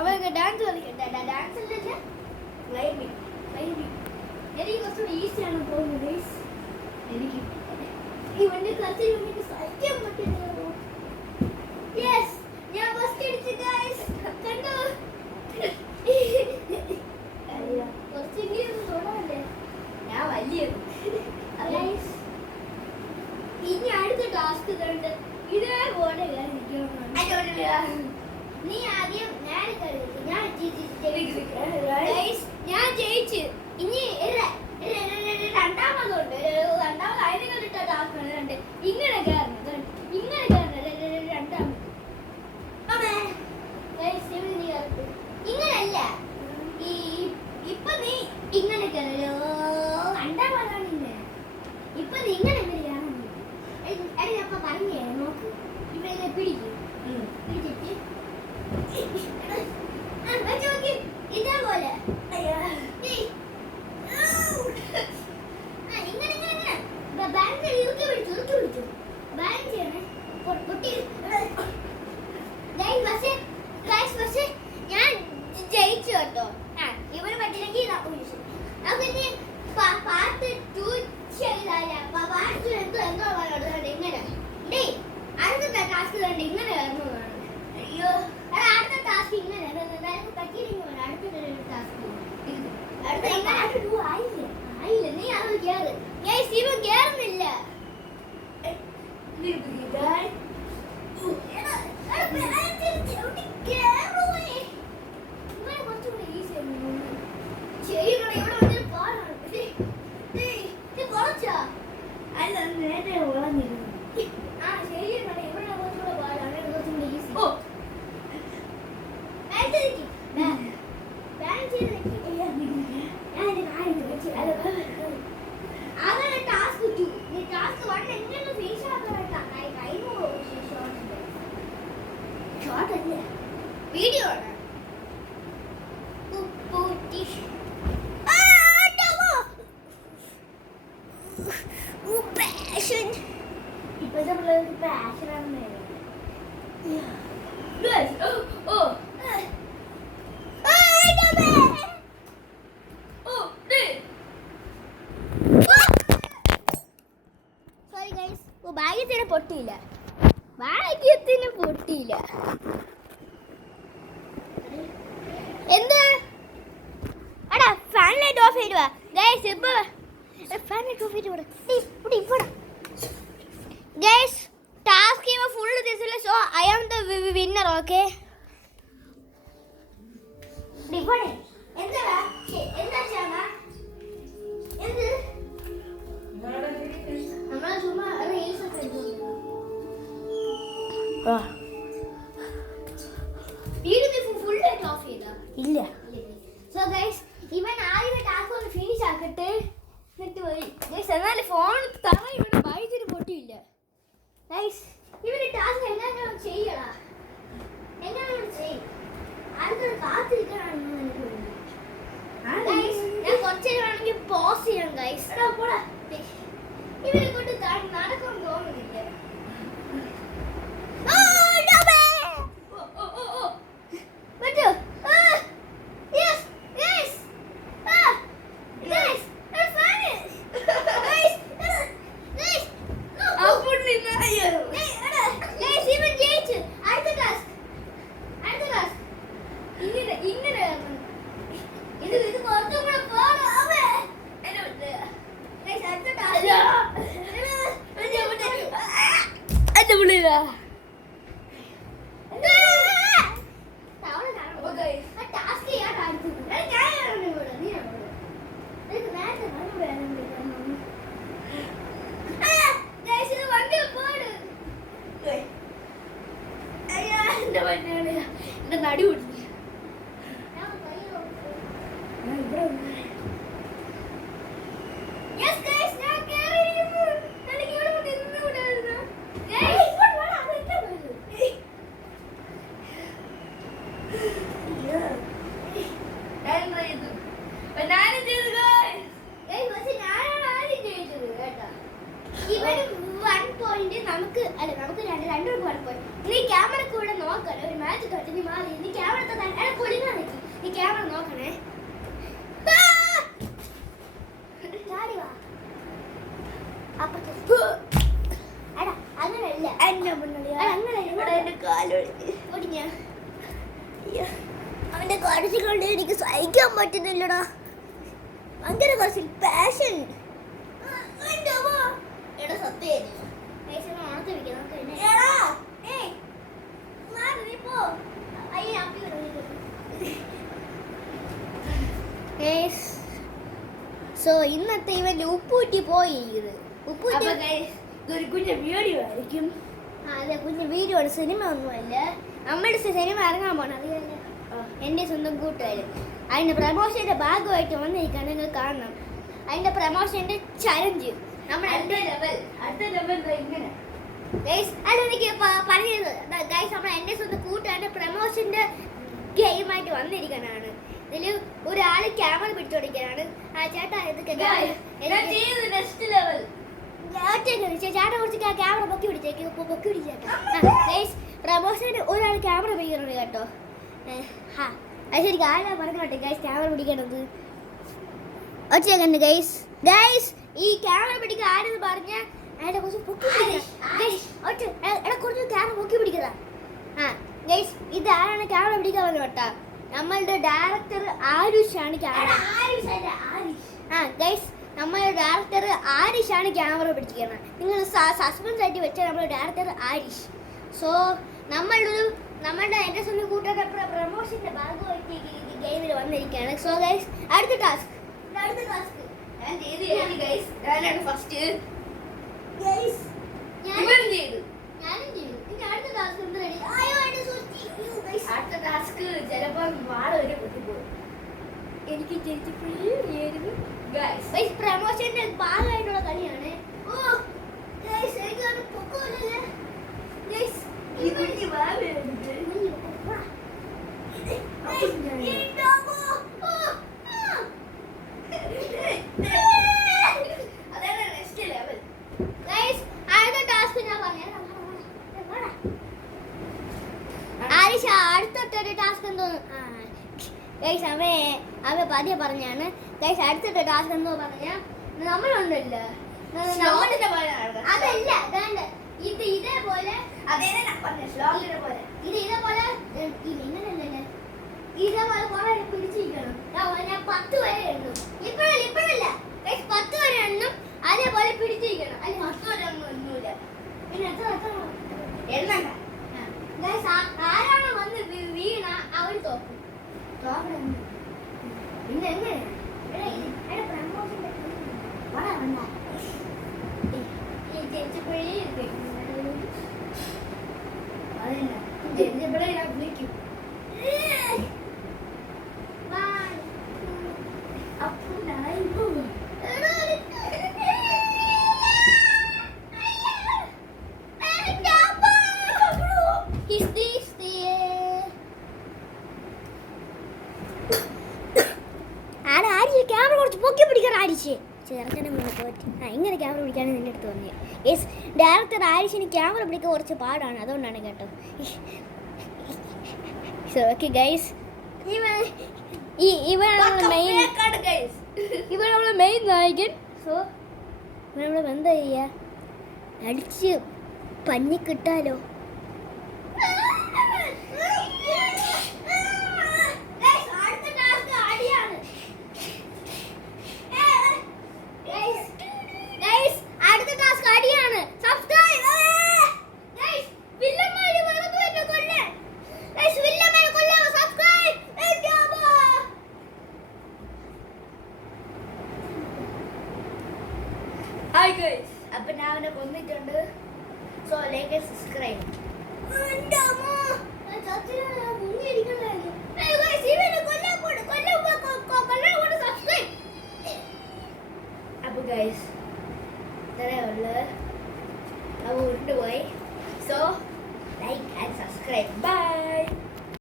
അവർക്ക് ഡാൻസ് കളിക്കട്ടെ. ഡാൻസ് അല്ലല്ലേ, ക്ലൈമ്പിംഗ്. എനിക്ക് കുറച്ചുകൂടി ഈസിയാണ് തോന്നുന്നത്. എനിക്ക് ഇവന്റെ ക്ലാസ്സിൽ എനിക്ക് സഹിക്കാൻ പറ്റുന്നു. യെസ്, ഞാൻ ഫസ്റ്റ് അടിച്ചു ഗൈസ്. കണ്ടോ? കുറച്ചെങ്കിലും തൊടാല്ലേ? ഞാൻ വലിയത്. ഇനി അടുത്ത ടാസ്ക് കണ്ട് ഇതേപോലെ നീ ആദ്യം ഞാൻ ജയിച്ചു. ഇനി രണ്ടാമതുണ്ട്. അതിനെ കണ്ടിട്ട ടാസ്ക് കണ്ട് ഇങ്ങനെ കയറുന്നത്, ഇങ്ങനെ കയറുന്നത് രണ്ടാമത്. ഇങ്ങനല്ല, ഇപ്പൊ നീ ഇങ്ങനെ കയറോ. രണ്ടാമതാണ് ഇങ്ങനെ. ഇപ്പൊ നീ ഇങ്ങനെ അപ്പൊ പറഞ്ഞേ നോക്ക്. ഇവിടെ പിടിക്കും, പിടിച്ചിട്ട് ഇതേപോലെ ബാങ്ക് ഇറുക്കി പിടിച്ചു ബാങ്ക് ചെയ്യണേ. പക്ഷേ ഞാൻ ജയിച്ചു കേട്ടോ. ഇവര് പറ്റില്ലെങ്കിൽ അപ്പൊ ഇനി പാർട്ട് 2 ചെയ്താലേ പാർട്ട് 2 എന്തോ പറയുന്നത് ഇങ്ങനെ. അടുത്ത ടാസ്ക് കണ്ട് ഇങ്ങനെ വരുന്നു. അയ്യോ, അടുത്ത ടാസ്ക് ഇങ്ങനെ പറ്റിയില്ലെങ്കിൽ അടുത്ത ടാസ്ക് ആയില്ല. നീ അത് കേറ്. ഇവൻ കേറുന്നില്ല. കുറച്ചുകൂടി ഈസി ചെയ്യണം. ഇവിടെ വന്നിട്ട് പാടാണ്. കുറച്ചാ അല്ല നേരത്തെ വളർന്നിരുന്നു. ശരിയാണ്. ഇവിടെ കുറച്ചുകൂടെ പാടാണ്. കുറച്ചുകൂടി ഈസി. അങ്ങനെ ടാസ്ക് 2 നീ ടാസ്ക് 1 എങ്ങനെ ഫിനിഷ് ആക്കാനാ? ഷോർട്ട് അല്ലേ, വീഡിയോ ആണ്. ഇപ്പോഴത്തെ പിള്ളേർക്ക് പാഷനാണ്. സോറി ഗൈസ്, ഭാഗ്യത്തിന് പൊട്ടിയില്ല. എന്താ എടാ ഫാൻ ലൈറ്റ് ഓഫ് ചെയ്തുവാ ഗൈസ്. ഇപ്പൊ ഫാൻ ലൈറ്റ് ഓഫ് ചെയ്തു. ഗൈസ്, ടാസ്ക് ഇവ ഫുൾ തീർച്ചില്ല. So I am the winner. Okay, ഇല്ല. സോ ഗൈസ്, ഇവൻ ആദ്യമേ ടാസ്ക് ഒന്ന് ഫിനിഷ് ആക്കട്ടെ. എന്നിട്ട് പോയി ഗൈസ്. എന്നാലും ഫോൺ തറ ഇവിടെ വായിച്ചിട്ട് പൊട്ടിയില്ല ഗൈസ്. ഇവന് ടാസ്ക് എങ്ങനെ ചെയ്യടാ, എങ്ങനെ ചെയ്യും? ആർക്കും കാത്തിരിക്കണം. ഞാൻ കുറച്ചേരം വേണമെങ്കിൽ പോസ് ചെയ്യാം ഗൈസ്. ഇവരെ കൊണ്ട് നടക്കാൻ തോന്നുന്നില്ല. എന്റെ നടി കൊടുത്തു. നമുക്ക് അല്ല നമുക്ക് രണ്ടുപേർക്ക് 1 പോയിന്റ്. നീ ക്യാമറ കൂടെ നോക്കണം. ഒരു മാച്ച് കളിച്ച് നീ മാറി നീ ക്യാമറ അവന്റെ കരച്ചിൽ കണ്ട് എനിക്ക് സഹിക്കാൻ പറ്റുന്നില്ലടാ. ഭയങ്കര കരച്ചിൽ, പാഷൻ. എടാ സത്യം സോ ഇന്നത്തെ ഇവന്റെ ഉപ്പൂറ്റി പോയിരിക്കുന്നത്. ഉപ്പൂറ്റി ഒരു കുഞ്ഞു വീഡിയോ ആയിരിക്കും. അതെ, കുഞ്ഞു വീഡിയോ ആണ്, സിനിമ ഒന്നുമല്ല. നമ്മുടെ സിനിമ ഇറങ്ങാൻ പോണം, അറിയാലോ, എൻ്റെ സ്വന്തം കൂട്ടുകാർ. അതിൻ്റെ പ്രമോഷൻ്റെ ഭാഗമായിട്ട് വന്നിരിക്കാൻ നിങ്ങൾ കാണണം. അതിൻ്റെ പ്രമോഷൻ്റെ ചലഞ്ച് നമ്മൾ അടുത്ത ലെവൽ ഇങ്ങനെ അതെനിക്ക് പറഞ്ഞത് ഗൈസ്, നമ്മൾ എൻ്റെ സ്വന്തം കൂട്ടുകാരുടെ പ്രമോഷൻ്റെ ഗെയിമായിട്ട് വന്നിരിക്കാനാണ്. ഇതിൽ ഒരാൾ ക്യാമറ പിടിച്ചോടിക്കാനാണ്. ആ ചേട്ടാ ഇതൊക്കെ നെക്സ്റ്റ് ലെവൽ ചേട്ടാ കുറച്ച് ക്യാമറ പൊക്കി പിടിച്ചേക്ക്, പൊക്കി പിടിച്ചേട്ടാ. പ്രമോഷന് ഒരാൾ ക്യാമറ പിടിക്കുന്നുണ്ട് കേട്ടോ. അത് ശരിക്കും ആരാ പറഞ്ഞോട്ടെ ഗൈസ് ക്യാമറ പിടിക്കണത്? ഒച്ചേക്കണ്ട് ഗൈസ്. ഈ ക്യാമറ പിടിക്കുക ആരെന്ന് പറഞ്ഞ അയാളെ കുറച്ച് പൊക്കി എടാ കുറച്ച് ക്യാമറ പൊക്കി പിടിക്കതാ. ഗൈസ് ഇത് ആരാണ് ക്യാമറ പിടിക്കാൻ വന്നു കേട്ടാ? നമ്മളുടെ ഡയറക്ടർ ആരുഷാണ് ക്യാമറ. ഗൈസ് നമ്മളുടെ ഡയറക്ടർ ആരിഷാണ് ക്യാമറ പിടിച്ചിരിക്കുന്നത്. നിങ്ങൾ സസ്പെൻസ് ആയിട്ട് വെച്ചാൽ നമ്മുടെ ഡയറക്ടർ ആരിഷ്. സോ നമ്മളുടെ എൻ്റെ സ്വന്തം കൂട്ടുകാരുടെ പ്രമോഷൻ്റെ ഭാഗമായിട്ട് ഗെയിമിൽ വന്നിരിക്കുകയാണ്. സോ ഗൈസ് അടുത്ത ടാസ്ക് ഞാൻ ചെയ്തു ഗൈസ്. ഞാനാണ് ഫസ്റ്റ്. ഞാനും ചെയ്തു. ഇനി അടുത്ത ടാസ്ക് എന്ത് റെഡി? അടുത്ത ടാസ്ക് ചിലപ്പോൾ വാള വരെ പൊട്ടിപ്പോകും. എനിക്ക് ജയിച്ചപ്പോഴായിരുന്നു ഗൈസ്. പ്രമോഷന്റെ ഭാഗമായിട്ടുള്ള കളിയാണ്. ഓ ഗൈസ് എനിക്കാണ് പൊക്കോലല്ലേ ഗൈസ്. ഈ കുഞ്ഞി വാവയുണ്ട്. അതാണ് നെക്സ്റ്റ് ലെവൽ ഗൈസ്. അടുത്ത ടാസ്ക് ഞാൻ പറഞ്ഞു. ആരിഷ അടുത്ത ടാസ്ക് എന്തോന്ന് ഗൈസ് അവ പതിയെ പറഞ്ഞാണ് ഗൈസ്. അടുത്ത ടാസ്ക് എന്തോ പറഞ്ഞ നമ്മളുണ്ടല്ലോ, അതല്ല ഇത് ഇതേപോലെ ഇതേപോലെ കുറെ പിടിച്ചിരിക്കണം. ഞാൻ 10 വരെ എണ്ണും. ഇപ്പോഴല്ല ഗൈസ്, 10 വരെ എണ്ണും. അതേപോലെ പിടിച്ചിരിക്കണം. അല്ലെ 10 വരെ ഒന്നും എണ്ണൂല. പിന്നെ എണ്ണണ്ട ഗൈസ്. ആരാണ് വന്ന് വീണ അവൻ തോക്കും. പിന്നെ എങ്ങനെ ജനിച്ചപ്പോഴേ ഞാൻ വിളിക്കും. അപ്പൊ ഞാൻ ക്യാമറ കുറച്ച് പൊക്കി പിടിക്കാൻ ആരിച്ച് ചേർക്കനെ മുന്നോട്ട് ഇങ്ങനെ ക്യാമറ പിടിക്കാനും നിന്റെ അടുത്ത് പറഞ്ഞു. യെസ്, ഡയറക്ടർ ആരിഷിന് ക്യാമറ പിടിക്കാൻ കുറച്ച് പാടാണ്, അതുകൊണ്ടാണ് കേട്ടോ. സോ ഓക്കെ ഗൈസ്, ഇവനാണ് മെയിൻ നായകൻ. സോ നമ്മൾ എന്താ ചെയ്യുക? അടിച്ച് പഞ്ഞി കിട്ടാലോ. ഹായ് ഗൈസ്, അപ്പൊ ഞാൻ അവനെ കൊന്നിട്ടുണ്ട്. So like and subscribe. അപ്പൊ ഗൈസ്